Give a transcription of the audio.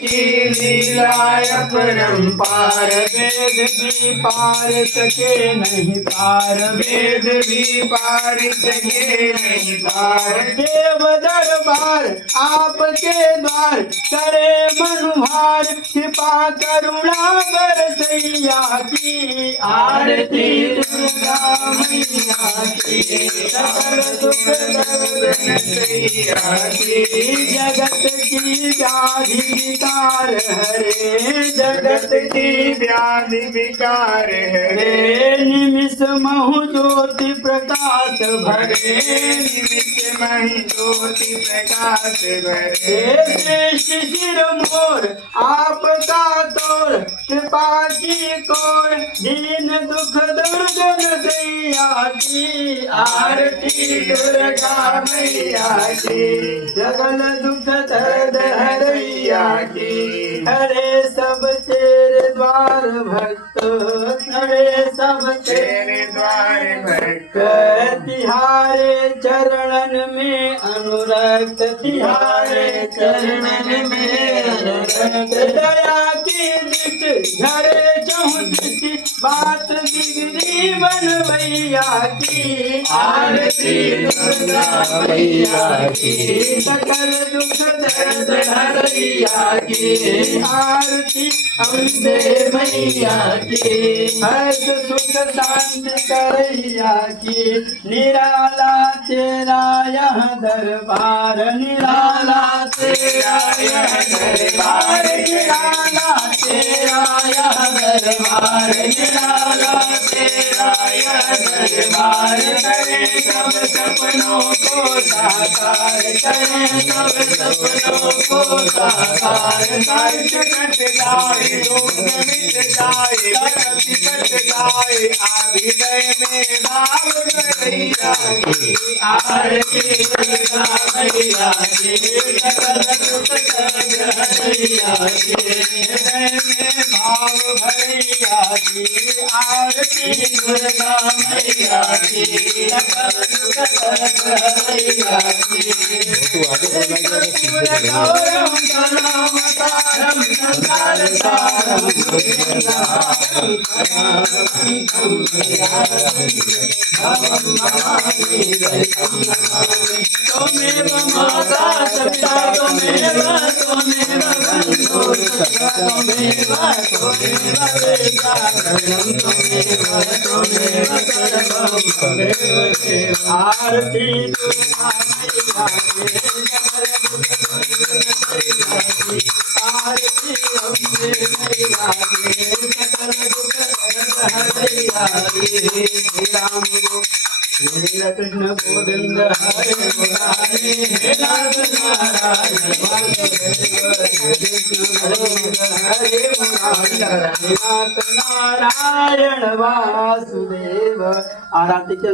की लीलाय परंपार, वेद भी पार सके नहीं पार, वेद भी पार सके नहीं पार। देव दरबार आपके द्वार, करे मनुहार, कृपा करुणा बरसैया की। आरती दुर्गा मैया की, सकल सुख दर्द नसैया की। जगत की व्याधि विकार हरे, जगत की व्याधि विकार हरे। निमिष महु ज्योति प्रकाश भरे, निमिष महु ज्योति प्रकाश भरे। श्रेष्ठ सिर मोर आपका तोर, कृपा की कोर, दीन दुख दुर्गन सैया की। आरती दुर्गा मैया की, सकल दुख दर्द हरैया की। हरे सब तेरे द्वार भक्त, हरे सब तेरे द्वार भक्त। तिहारे चरणन में अनुरक्त, तिहारे चरणन में अनुरक्त। दया की दृष्टि झरे चहुँ दृष्टि, बात बिगड़ी बनवैया की। आरती दुर्गा मैया की, सकल दुख दर्द हरैया की। आरती अम्बे मैया की, हर्ष सुख शांति करैया की। निराला तेरा यह दरबार, निराला तेरा यह दरबार, निराला तेरा यह दरबार, निराला तेरा यह दरबार। करे सब सपनों को साकार, करे सब सपनों को साकार। कष्ट कट जाए, दुख मिट जाए, कष्ट कट जाए, हृदय में भाव करैया की। आरती दुर्गा मैया की, सकल दुख दर्द हरैया की। हृदय में भाव भरैया की। आरती दुर्गा मैया की, सकल दुख दर्द हरैया की। गौरम करुणावतारम संसार सारम, त्वमेव माता पिता त्वमेव, त्वमेव बन्धु सखा त्वमेव, त्वमेव वेदा शरणं त्वमेव, त्वमेव सर्वं त्वमेव देव। आरती दुर्गा मैया की, सकल दुख हरैया की। आरती अम्बे मैया की, सकल दुख दर्द हरैया की। श्री राम श्री कृष्ण गोविंद हरे मुरारी, हे नाथ नारायण वासुदेव, हे कृष्ण गोविंद हरे मुरारी, हे नाथ नारायण वासुदेव। आरती के